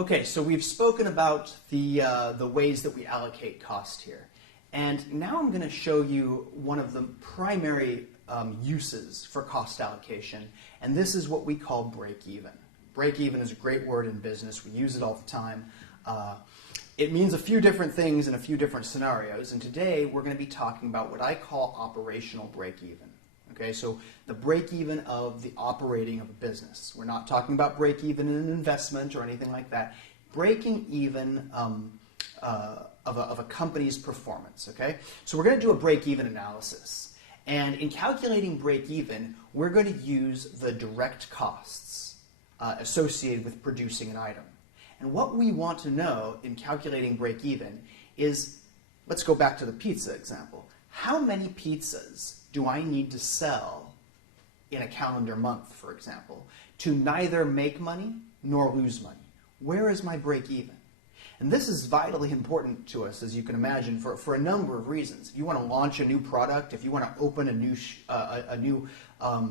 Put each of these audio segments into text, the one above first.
Okay, so we've spoken about the ways that we allocate cost here. And now I'm going to show you one of the primary uses for cost allocation, and this is what we call break-even. Break-even is a great word in business. We use it all the time. It means a few different things in a few different scenarios, and today we're going to be talking about what I call operational break-even. Okay, so the break-even of the operating of a business. We're not talking about break-even in an investment or anything like that. Breaking even of a company's performance. Okay, so we're going to do a break-even analysis, and in calculating break-even, we're going to use the direct costs associated with producing an item. And what we want to know in calculating break-even is, let's go back to the pizza example. How many pizzas do I need to sell in a calendar month, for example, to neither make money nor lose money? Where is my break-even? And this is vitally important to us, as you can imagine, for a number of reasons. If you want to launch a new product, if you want to open a new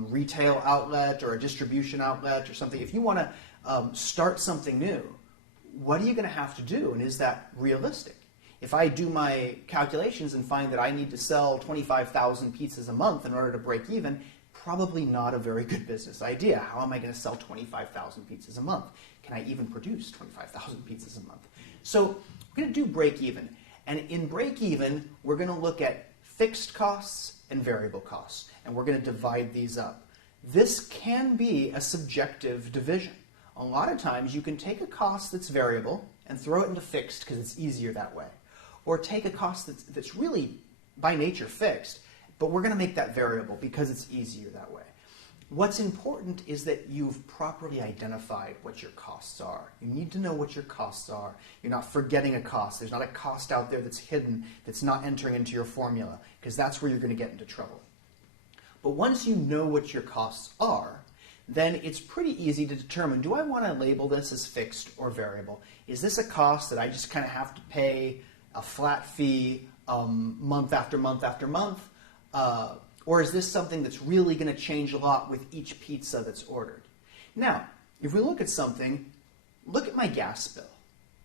retail outlet or a distribution outlet or something, if you want to start something new, what are you going to have to do, and is that realistic? If I do my calculations and find that I need to sell 25,000 pizzas a month in order to break even, probably not a very good business idea. How am I going to sell 25,000 pizzas a month? Can I even produce 25,000 pizzas a month? So we're going to do break even. And in break even, we're going to look at fixed costs and variable costs. And we're going to divide these up. This can be a subjective division. A lot of times you can take a cost that's variable and throw it into fixed because it's easier that way. Or take a cost that's really by nature fixed, but we're going to make that variable because it's easier that way. What's important is that you've properly identified what your costs are. You need to know what your costs are. You're not forgetting a cost. There's not a cost out there that's hidden, that's not entering into your formula, because that's where you're going to get into trouble. But once you know what your costs are, then it's pretty easy to determine, do I want to label this as fixed or variable? Is this a cost that I just kind of have to pay a flat fee month after month after month? Or is this something that's really going to change a lot with each pizza that's ordered? Now, if we look at something, look at my gas bill,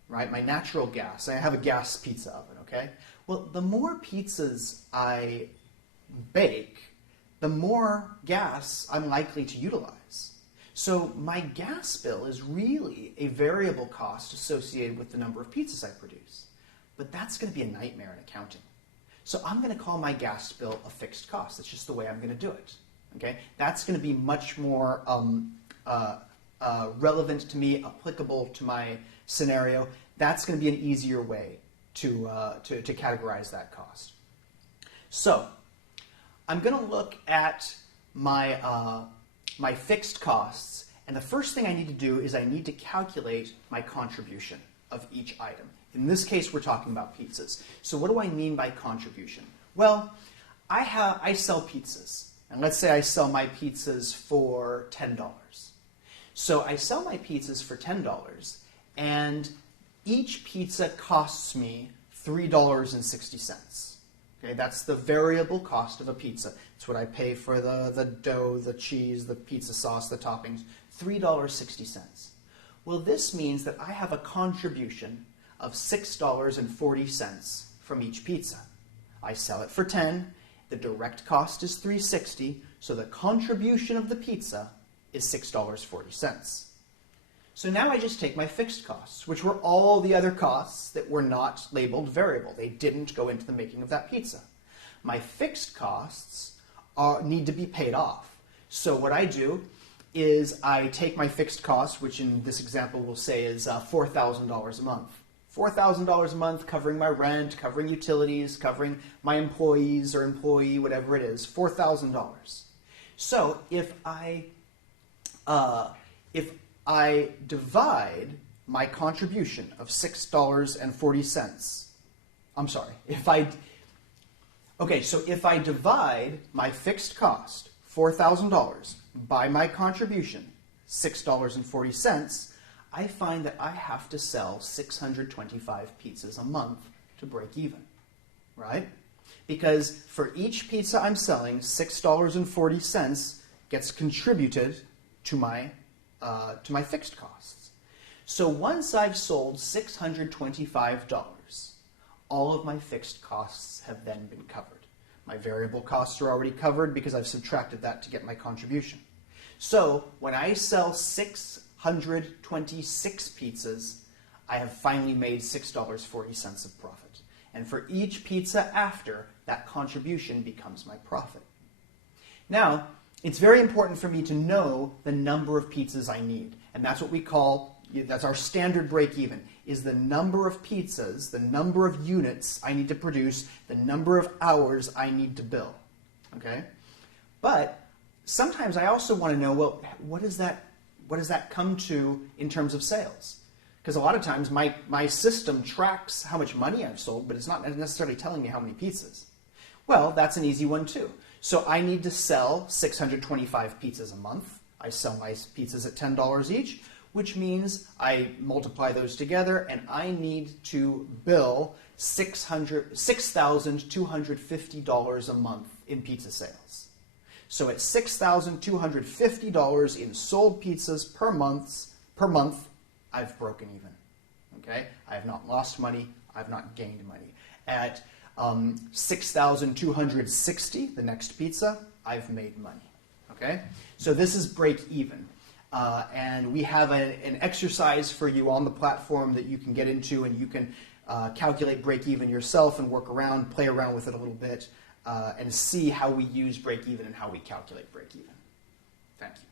right? My natural gas. I have a gas pizza oven, okay? Well, the more pizzas I bake, the more gas I'm likely to utilize. So my gas bill is really a variable cost associated with the number of pizzas I produce. But that's going to be a nightmare in accounting. So I'm going to call my gas bill a fixed cost. That's just the way I'm going to do it. Okay? That's going to be much more relevant to me, applicable to my scenario. That's going to be an easier way to categorize that cost. So I'm going to look at my fixed costs, and the first thing I need to do is I need to calculate my contribution of each item. In this case, we're talking about pizzas. So what do I mean by contribution? Well, I sell pizzas, and let's say I sell my pizzas for $10. So I sell my pizzas for $10, and each pizza costs me $3.60. Okay, that's the variable cost of a pizza. It's what I pay for the dough, the cheese, the pizza sauce, the toppings, $3.60. Well, this means that I have a contribution of $6.40 from each pizza. I sell it for $10, the direct cost is $3.60, so the contribution of the pizza is $6.40. So now I just take my fixed costs, which were all the other costs that were not labeled variable. They didn't go into the making of that pizza. My fixed costs need to be paid off. So what I do is I take my fixed costs, which in this example we'll say is $4,000 a month. $4,000 a month covering my rent, covering utilities, covering my employees or employee, whatever it is, $4,000. So if I divide my contribution of $6.40, I'm sorry, if I divide my fixed cost, $4,000, by my contribution, $6.40, I find that I have to sell 625 pizzas a month to break even, right? Because for each pizza I'm selling, $6.40 gets contributed to my fixed costs. So once I've sold $625, all of my fixed costs have then been covered. My variable costs are already covered because I've subtracted that to get my contribution. So when I sell 626 pizzas, I have finally made $6.40 of profit. And for each pizza after, that contribution becomes my profit. Now, it's very important for me to know the number of pizzas I need. And that's what we call, that's our standard break even, is the number of pizzas, the number of units I need to produce, the number of hours I need to bill. Okay? But sometimes I also want to know, well, what does that come to in terms of sales? Because a lot of times my system tracks how much money I've sold, but it's not necessarily telling me how many pizzas. Well, that's an easy one too. So I need to sell 625 pizzas a month. I sell my pizzas at $10 each, which means I multiply those together and I need to bill $6,250 a month in pizza sales. So at $6,250 in sold pizzas per month, I've broken even. Okay? I have not lost money. I've not gained money. At 6,260, the next pizza, I've made money. Okay? So this is break even. And we have an exercise for you on the platform that you can get into, and you can calculate break even yourself and work around, play around with it a little bit, and see how we use break even and how we calculate break even. Thank you.